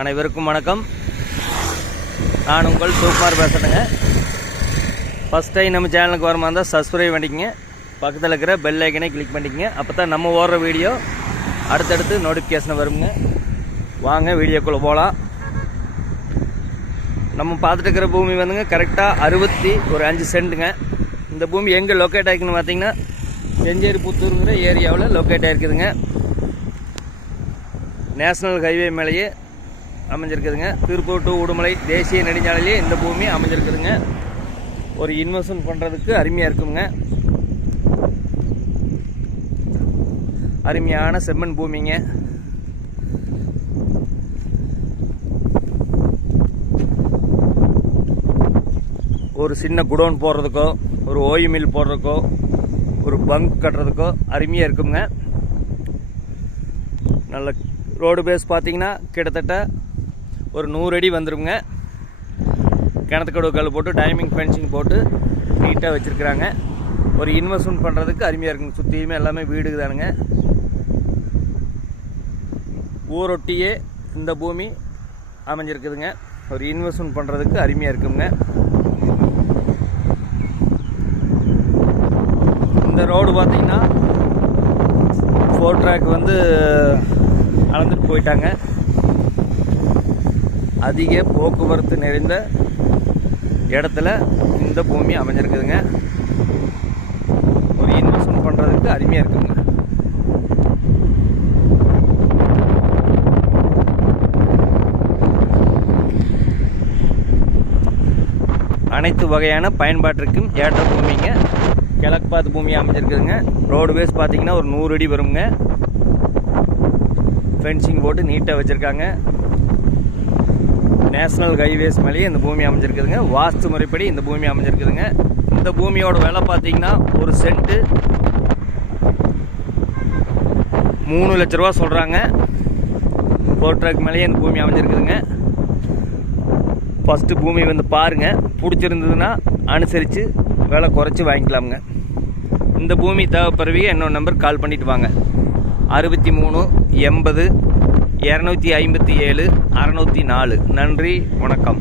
அனைவருக்கும் வணக்கம். நான் உங்கள் சிவகுமார் பேசுகிறேங்க. ஃபஸ்ட் டைம் நம்ம சேனலுக்கு வரமா இருந்தால் சப்ஸ்கிரைப் பண்ணிக்கங்க, பக்கத்தில் இருக்கிற பெல் ஐக்கனை கிளிக் பண்ணிக்கங்க. அப்போ தான் நம்ம ஓடுற வீடியோ அடுத்தடுத்து நோட்டிஃபிகேஷன் வருங்க. வாங்க வீடியோக்குள்ளே போகலாம். நம்ம பார்த்துட்டு இருக்கிற பூமி வந்துங்க கரெக்டாக 65 சென்ட்டுங்க. இந்த பூமி எங்கே லொக்கேட் ஆகிக்குன்னு பார்த்தீங்கன்னா செஞ்சேரி புத்தூருங்கிற ஏரியாவில் லொக்கேட் ஆகிருக்குதுங்க. நேஷ்னல் ஹைவே மேலேயே அமைஞ்சிருக்குதுங்க. திருப்பூர் டு உடுமலை தேசிய நெடுஞ்சாலையிலே இந்த பூமி அமைஞ்சிருக்குதுங்க. ஒரு இன்வெஸ்ட்மெண்ட் பண்ணுறதுக்கு அருமையாக இருக்குங்க. அருமையான செம்மண் பூமிங்க. ஒரு சின்ன குடோன் போடுறதுக்கோ, ஒரு ஓய்வு மில் போடுறதுக்கோ, ஒரு பங்க் கட்டுறதுக்கோ அருமையாக இருக்குங்க. நல்ல ரோடு பேஸ் பார்த்தீங்கன்னா கிட்டத்தட்ட ஒரு 100 அடி வந்துடுங்க. கிணத்துக்கடவு கல் போட்டு டைமிங் ஃபென்சிங் போட்டு நீட்டாக வச்சுருக்குறாங்க. ஒரு இன்வெஸ்ட்மெண்ட் பண்ணுறதுக்கு அருமையாக இருக்குங்க. சுற்றியுமே எல்லாமே வீடுக்கு தானுங்க. ஊரொட்டியே இந்த பூமி அமைஞ்சிருக்குதுங்க. ஒரு இன்வெஸ்ட்மெண்ட் பண்ணுறதுக்கு அருமையாக இருக்குங்க. இந்த ரோடு பார்த்தீங்கன்னா 4 ட்ராக் வந்து அளந்துட்டு போயிட்டாங்க. அதிக போக்குவரத்து நிறைந்த இடத்துல இந்த பூமி அமைஞ்சிருக்குதுங்க. ஒரு இன்வெஸ்ட்மெண்ட் பண்ணுறதுக்கு அருமையாக இருக்குங்க. அனைத்து வகையான பயன்பாட்டிற்கும் ஏற்ற பூமிங்க. கிழக்கு பார்த்து பூமி அமைஞ்சிருக்குதுங்க. ரோடு பேஸ் பார்த்தீங்கன்னா ஒரு 100 அடி வருங்க. ஃபென்சிங் போட்டு நீட்டாக வச்சுருக்காங்க. நேஷ்னல் ஹைவேஸ் மேலேயே இந்த பூமி அமைஞ்சிருக்குதுங்க. வாஸ்து முறைப்படி இந்த பூமி அமைஞ்சிருக்குதுங்க. இந்த பூமியோட விலை பார்த்தீங்கன்னா ஒரு சென்ட்டு 3 லட்ச ரூபா சொல்கிறாங்க. 4 ட்ராக் மேலேயே இந்த பூமி அமைஞ்சிருக்குதுங்க. ஃபஸ்ட்டு பூமி வந்து பாருங்கள், பிடிச்சிருந்ததுன்னா அனுசரித்து விலை குறைச்சி வாங்கிக்கலாமுங்க. இந்த பூமி தேவைப்படுறவங்க என்னோட நம்பர் கால் பண்ணிவிட்டு வாங்க. 63 80 257 604. நன்றி, வணக்கம்.